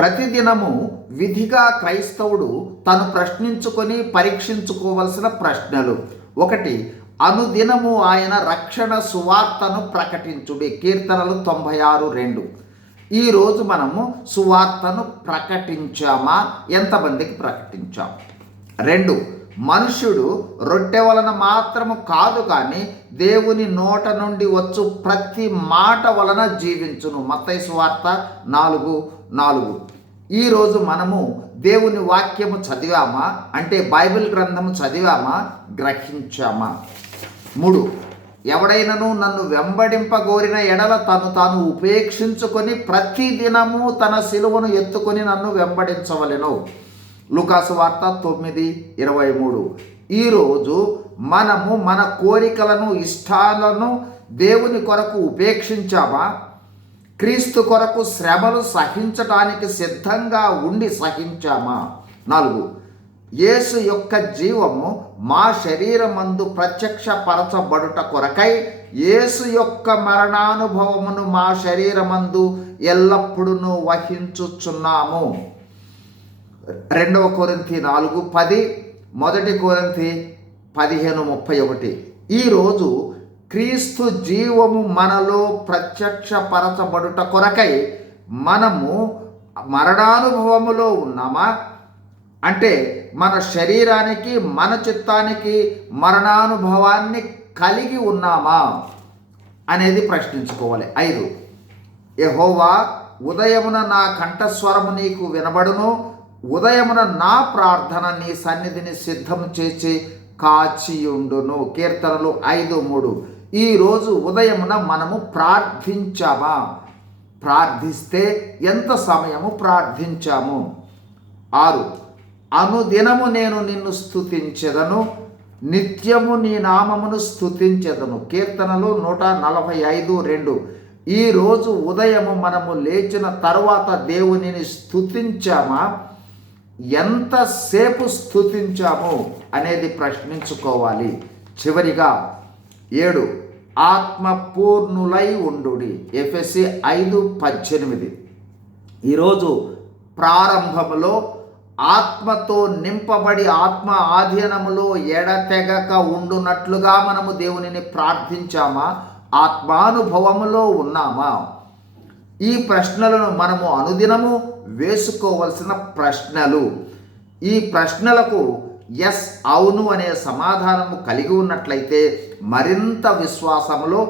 ప్రతిదినము విధిగా క్రైస్తవుడు తను ప్రశ్నించుకొని పరీక్షించుకోవలసిన ప్రశ్నలు. ఒకటి అనుదినము ఆయన రక్షణ సువార్తను ప్రకటించుడి. కీర్తనలు తొంభై ఆరు రెండు ఈరోజు మనము సువార్తను ప్రకటించామా? ఎంతమందికి ప్రకటించాం? రెండు మనుష్యుడు రొట్టె వలన మాత్రము కాదు కానీ దేవుని నోట నుండి వచ్చు ప్రతి మాట వలన జీవించును. మత్తయి వార్త నాలుగు నాలుగు. ఈరోజు మనము దేవుని వాక్యము చదివామా? అంటే బైబిల్ గ్రంథము చదివామా? గ్రహించామా? మూడు. ఎవడైనను నన్ను వెంబడింపగోరిన ఎడల తను తాను ఉపేక్షించుకొని ప్రతి దినము తన సిలువను ఎత్తుకొని నన్ను వెంబడించవలెను. లుకాసు వార్త తొమ్మిది ఇరవై మూడు. ఈరోజు మనము మన కోరికలను ఇష్టాలను దేవుని కొరకు ఉపేక్షించామా? క్రీస్తు కొరకు శ్రమలు సహించటానికి సిద్ధంగా ఉండి సహించామా? నాలుగు. యేసు యొక్క జీవము మా శరీరమందు ప్రత్యక్షపరచబడుట కొరకై యేసు యొక్క మరణానుభవమును మా శరీరమందు ఎల్లప్పుడూ వహించుచున్నాము. రెండవ కోరింతి నాలుగు పది. మొదటి కోరింతి పదిహేను ముప్పై ఒకటి. ఈరోజు క్రీస్తు జీవము మనలో ప్రత్యక్షపరచబడుట కొరకై మనము మరణానుభవములో ఉన్నామా? అంటే మన శరీరానికి మన చిత్తానికి మరణానుభవాన్ని కలిగి ఉన్నామా అనేది ప్రశ్నించుకోవాలి. ఐదు. యహోవా ఉదయమున నా కంఠస్వరము నీకు వినబడును. ఉదయమున నా ప్రార్థన నీ సన్నిధిని సిద్ధం చేసి కాచియుండును. కీర్తనలు ఐదు మూడు. ఈరోజు ఉదయమున మనము ప్రార్థించామా? ప్రార్థిస్తే ఎంత సమయము ప్రార్థించాము? ఆరు. అనుదినము నేను నిన్ను స్థుతించెదను నిత్యము నీ నామమును స్థుతించెదను కీర్తనలు నూట నలభై ఐదు రెండు. ఈరోజు ఉదయము మనము లేచిన తర్వాత దేవునిని స్థుతించామా ఎంతసేపు స్తుతించాము అనేది ప్రశ్నించుకోవాలి. చివరిగా ఏడు ఆత్మపూర్ణులై ఉండుడి. ఎఫ్ఎస్సి ఐదు పద్దెనిమిది. ఈరోజు ప్రారంభములో ఆత్మతో నింపబడి ఆత్మ ఆధీనములో ఎడతెగక ఉండునట్లుగా మనము దేవునిని ప్రార్థించామా? ఆత్మానుభవములో ఉన్నామా? ఈ ప్రశ్నలను మనము అనుదినము వేసుకోవలసిన ప్రశ్నలు. ఈ ప్రశ్నలకు ఎస్ అవును అనే సమాధానము కలిగి ఉన్నట్లయితే మరింత విశ్వాసములో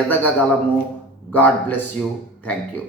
ఎదగగలము. God bless you thank you